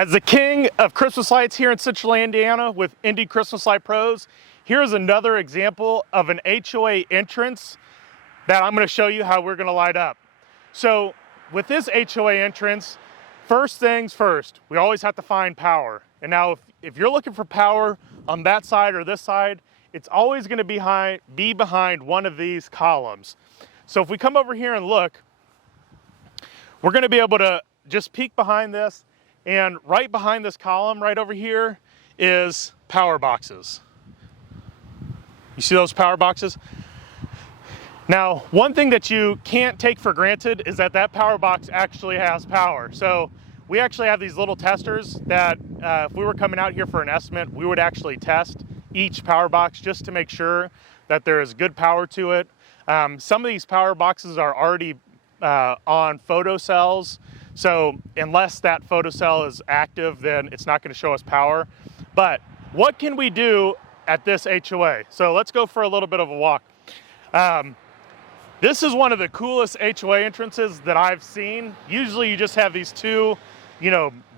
As the king of Christmas lights here in Central Indiana with Indy Christmas Light Pros, here's another example of an HOA entrance that I'm going to show you how we're going to light up. So with this HOA entrance, first things first, we always have to find power. And now if you're looking for power on that side or this side, it's always going to be behind one of these columns. So if we come over here and look, we're going to be able to just peek behind this, and right behind this column right over here is power boxes. You see those power boxes? Now, one thing that you can't take for granted is that that power box actually has power. So we actually have these little testers that if we were coming out here for an estimate, we would actually test each power box just to make sure that there is good power to it. Some of these power boxes are already on photocells. So unless that photocell is active, then it's not going to show us power. But what can we do at this HOA? So let's go for a little bit of a walk. This is one of the coolest HOA entrances that I've seen. Usually you just have these two,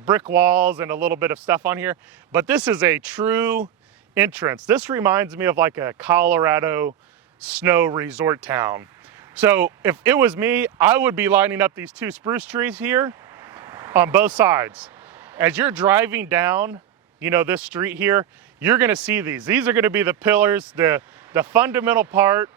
brick walls and a little bit of stuff on here. But this is a true entrance. This reminds me of like a Colorado snow resort town. So if it was me, I would be lining up these two spruce trees here on both sides. As you're driving down, this street here, you're gonna see these. These are gonna be the pillars, the fundamental part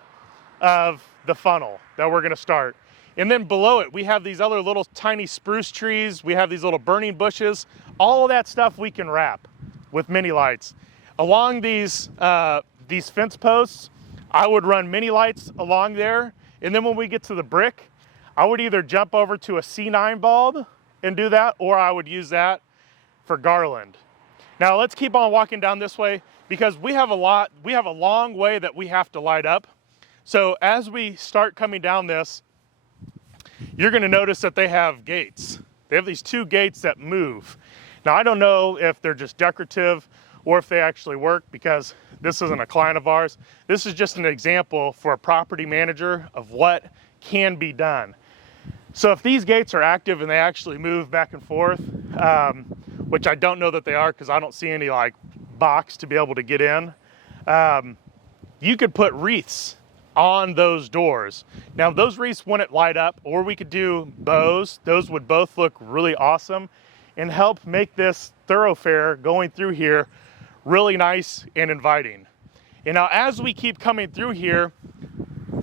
of the funnel that we're gonna start. And then below it, we have these other little tiny spruce trees. We have these little burning bushes. All of that stuff we can wrap with mini lights. Along these fence posts, I would run mini lights along there. And then when we get to the brick, I would either jump over to a C9 bulb and do that, or I would use that for garland. Now let's keep on walking down this way because we have a long way that we have to light up. So as we start coming down this, you're gonna notice that they have gates. They have these two gates that move. Now I don't know if they're just decorative or if they actually work, because this isn't a client of ours. This is just an example for a property manager of what can be done. So if these gates are active and they actually move back and forth, which I don't know that they are because I don't see any box to be able to get in, you could put wreaths on those doors. Now those wreaths wouldn't light up, or we could do bows. Those would both look really awesome and help make this thoroughfare going through here really nice and inviting. And now as we keep coming through here,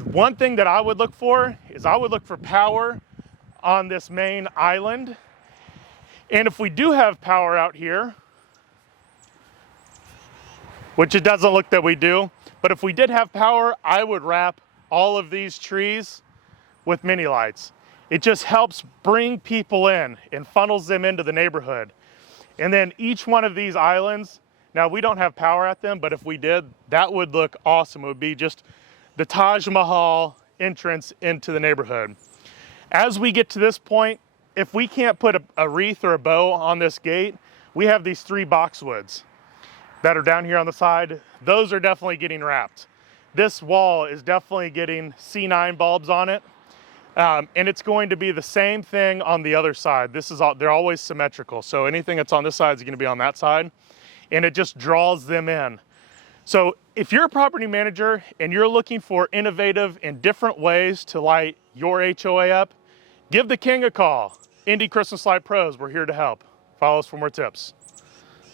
one thing that I would look for is I would look for power on this main island. And if we do have power out here, which it doesn't look that we do, but if we did have power, I would wrap all of these trees with mini lights. It just helps bring people in and funnels them into the neighborhood. And then each one of these islands, now we don't have power at them, but if we did, that would look awesome. It would be just the Taj Mahal entrance into the neighborhood. As we get to this point, if we can't put a wreath or a bow on this gate, we have these 3 boxwoods that are down here on the side. Those are definitely getting wrapped. This wall is definitely getting C9 bulbs on it. And it's going to be the same thing on the other side. They're always symmetrical. So anything that's on this side is going to be on that side, and it just draws them in. So if you're a property manager and you're looking for innovative and different ways to light your HOA up, give the king a call. Indy Christmas Light Pros, we're here to help. Follow us for more tips.